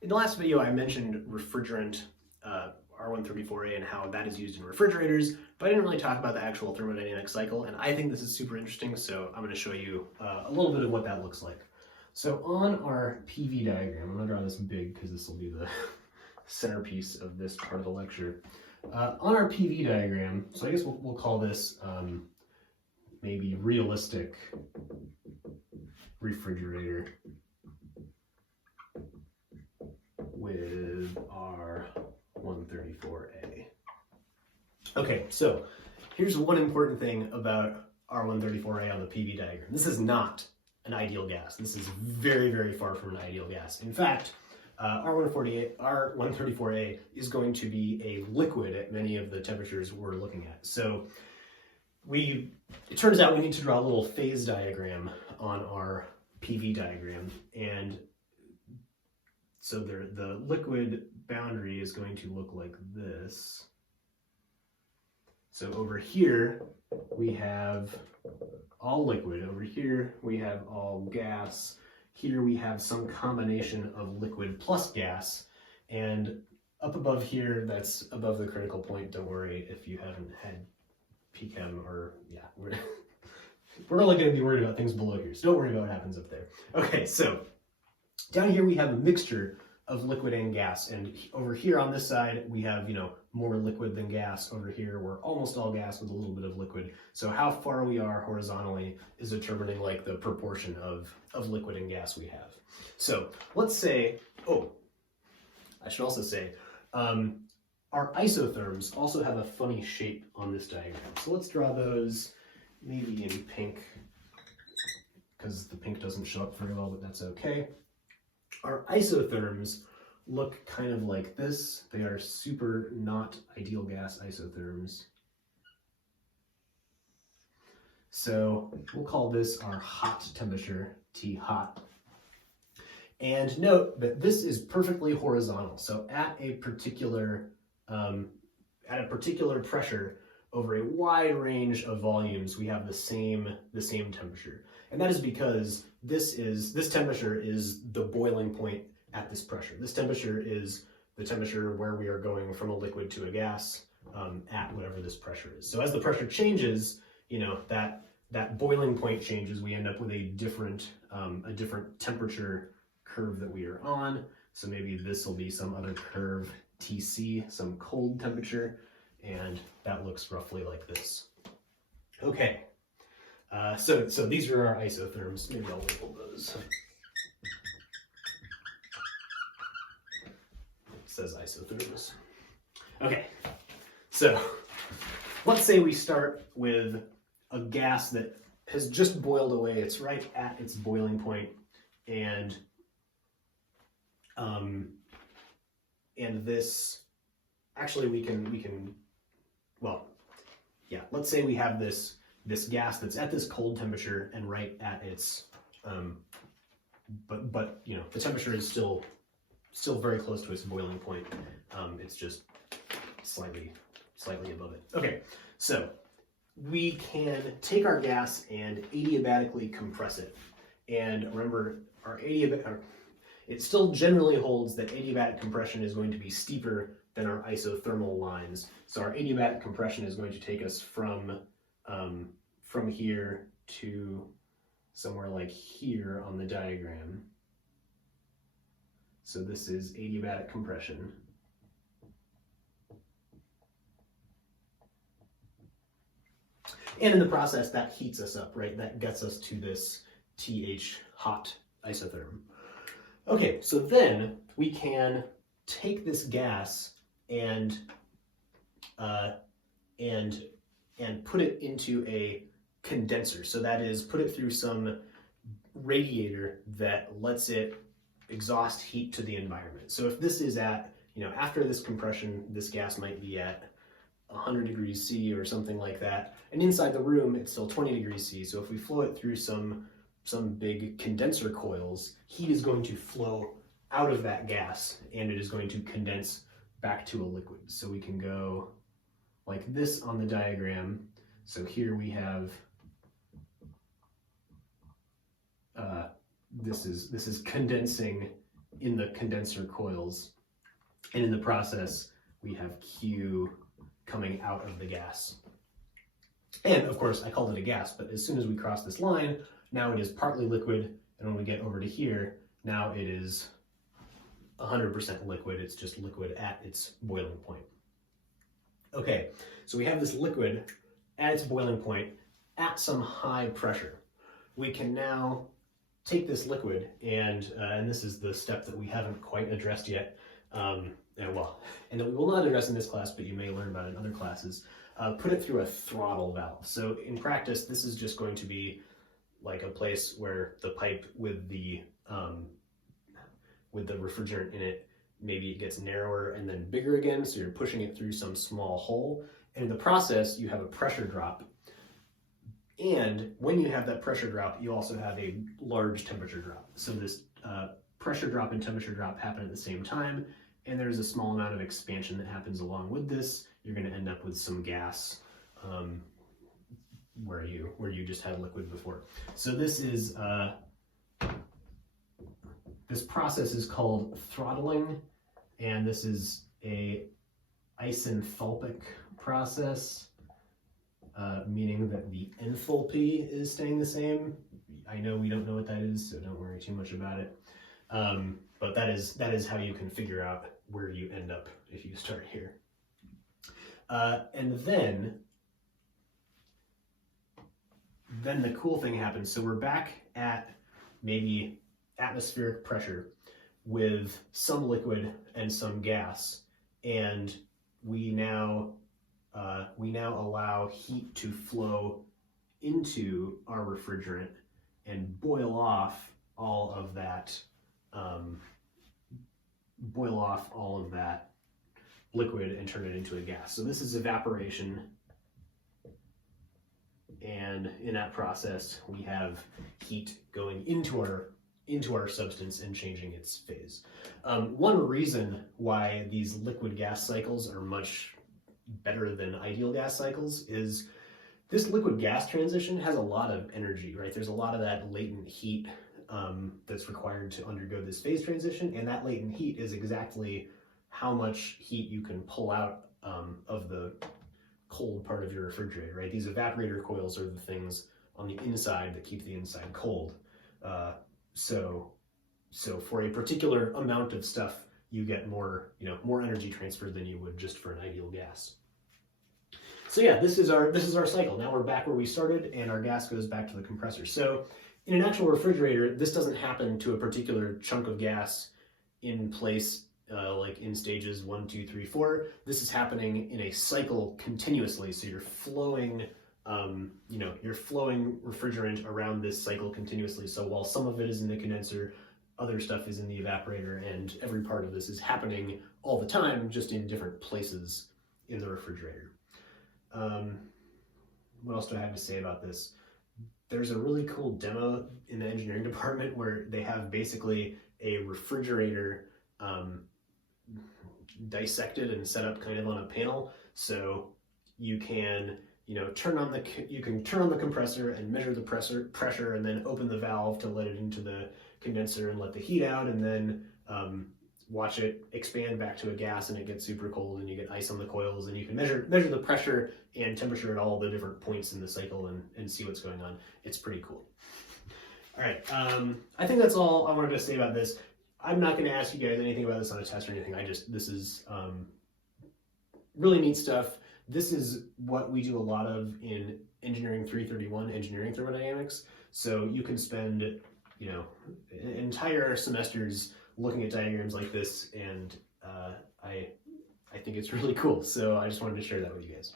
In the last video, I mentioned refrigerant R134A and how that is used in refrigerators, but I didn't really talk about the actual thermodynamic cycle, and I think this is super interesting, so I'm going to show you a little bit of what that looks like. So on our PV diagram, I'm going to draw this big because this will be the centerpiece of this part of the lecture. On our PV diagram, so I guess we'll call this maybe realistic refrigerator with our 134A. Okay, so here's one important thing about R134A on the PV diagram. This is not an ideal gas. This is very, very far from an ideal gas. In fact, R134A is going to be a liquid at many of the temperatures we're looking at. So it turns out we need to draw a little phase diagram on our PV diagram, and so the liquid boundary is going to look like this. So over here we have all liquid, over here we have all gas, here we have some combination of liquid plus gas, and up above here, that's above the critical point. Don't worry if you haven't had PChem, or yeah, we're only going to be worried about things below here, so don't worry about what happens up there. Okay, so down here we have a mixture of liquid and gas, and over here on this side we have, more liquid than gas. Over here we're almost all gas with a little bit of liquid. So how far we are horizontally is determining like the proportion of liquid and gas we have. So let's say, I should also say, our isotherms also have a funny shape on this diagram. So let's draw those maybe in pink, because the pink doesn't show up very well, but that's okay. Our isotherms look kind of like this. They are super not ideal gas isotherms. So we'll call this our hot temperature, T hot. And note that this is perfectly horizontal. So at a particular pressure over a wide range of volumes, we have the same temperature. And that is because this temperature is the boiling point at this pressure. This temperature is the temperature where we are going from a liquid to a gas at whatever this pressure is. So as the pressure changes, that boiling point changes. We end up with a different temperature curve that we are on. So maybe this will be some other curve, TC, some cold temperature, and that looks roughly like this. Okay, so these are our isotherms. Maybe I'll label those. It says isotherms. Okay, so let's say we start with a gas that has just boiled away. It's right at its boiling point, and this, actually we can, well, yeah, let's say we have this gas that's at this cold temperature and right at its, but the temperature is still very close to its boiling point. It's just slightly above it. Okay, so we can take our gas and adiabatically compress it. And remember, it still generally holds that adiabatic compression is going to be steeper than our isothermal lines. So our adiabatic compression is going to take us from here to somewhere like here on the diagram. So this is adiabatic compression. And in the process, that heats us up, right? That gets us to this TH hot isotherm. Okay, so then we can take this gas and put it into a condenser. So that is, put it through some radiator that lets it exhaust heat to the environment. So if this is at, after this compression, this gas might be at 100 degrees C or something like that. And inside the room, it's still 20 degrees C. So if we flow it through some big condenser coils, heat is going to flow out of that gas and it is going to condense back to a liquid. So we can go like this on the diagram. So here we have, this is condensing in the condenser coils. And in the process, we have Q coming out of the gas. And of course, I called it a gas, but as soon as we cross this line, now it is partly liquid. And when we get over to here, now it is 100% liquid. It's just liquid at its boiling point. Okay, so we have this liquid at its boiling point at some high pressure. We can now take this liquid and this is the step that we haven't quite addressed yet, and that we will not address in this class, but you may learn about in other classes. Put it through a throttle valve. So in practice, this is just going to be like a place where the pipe with the refrigerant in it, maybe it gets narrower and then bigger again, so you're pushing it through some small hole. And in the process, you have a pressure drop. And when you have that pressure drop, you also have a large temperature drop. So this pressure drop and temperature drop happen at the same time, and there's a small amount of expansion that happens along with this. You're going to end up with some gas where you just had liquid before. So this is this process is called throttling, and this is a isenthalpic process, meaning that the enthalpy is staying the same. I know we don't know what that is, so don't worry too much about it. But that is how you can figure out where you end up if you start here. And then the cool thing happens. So we're back at maybe atmospheric pressure with some liquid and some gas, and we now allow heat to flow into our refrigerant and boil off all of that liquid and turn it into a gas. So this is evaporation, and in that process we have heat going into our substance and changing its phase. One reason why these liquid gas cycles are much better than ideal gas cycles is this liquid gas transition has a lot of energy, right? There's a lot of that latent heat that's required to undergo this phase transition, and that latent heat is exactly how much heat you can pull out of the cold part of your refrigerator, right? These evaporator coils are the things on the inside that keep the inside cold. So for a particular amount of stuff, you get more energy transfer than you would just for an ideal gas. So yeah, this is our cycle. Now we're back where we started, and our gas goes back to the compressor. So in an actual refrigerator, this doesn't happen to a particular chunk of gas in place, like in stages 1, 2, 3, 4. This is happening in a cycle continuously. So you're flowing, you're flowing refrigerant around this cycle continuously. So while some of it is in the condenser, other stuff is in the evaporator, and every part of this is happening all the time, just in different places in the refrigerator. What else do I have to say about this? There's a really cool demo in the engineering department where they have basically a refrigerator dissected and set up kind of on a panel. So you can turn on the compressor and measure the pressure, and then open the valve to let it into the condenser and let the heat out, and then watch it expand back to a gas, and it gets super cold, and you get ice on the coils, and you can measure the pressure and temperature at all the different points in the cycle and see what's going on. It's pretty cool. All right, I think that's all I wanted to say about this. I'm not going to ask you guys anything about this on a test or anything. This is really neat stuff. This is what we do a lot of in Engineering 331, Engineering Thermodynamics. So you can spend, entire semesters looking at diagrams like this, and I think it's really cool. So I just wanted to share that with you guys.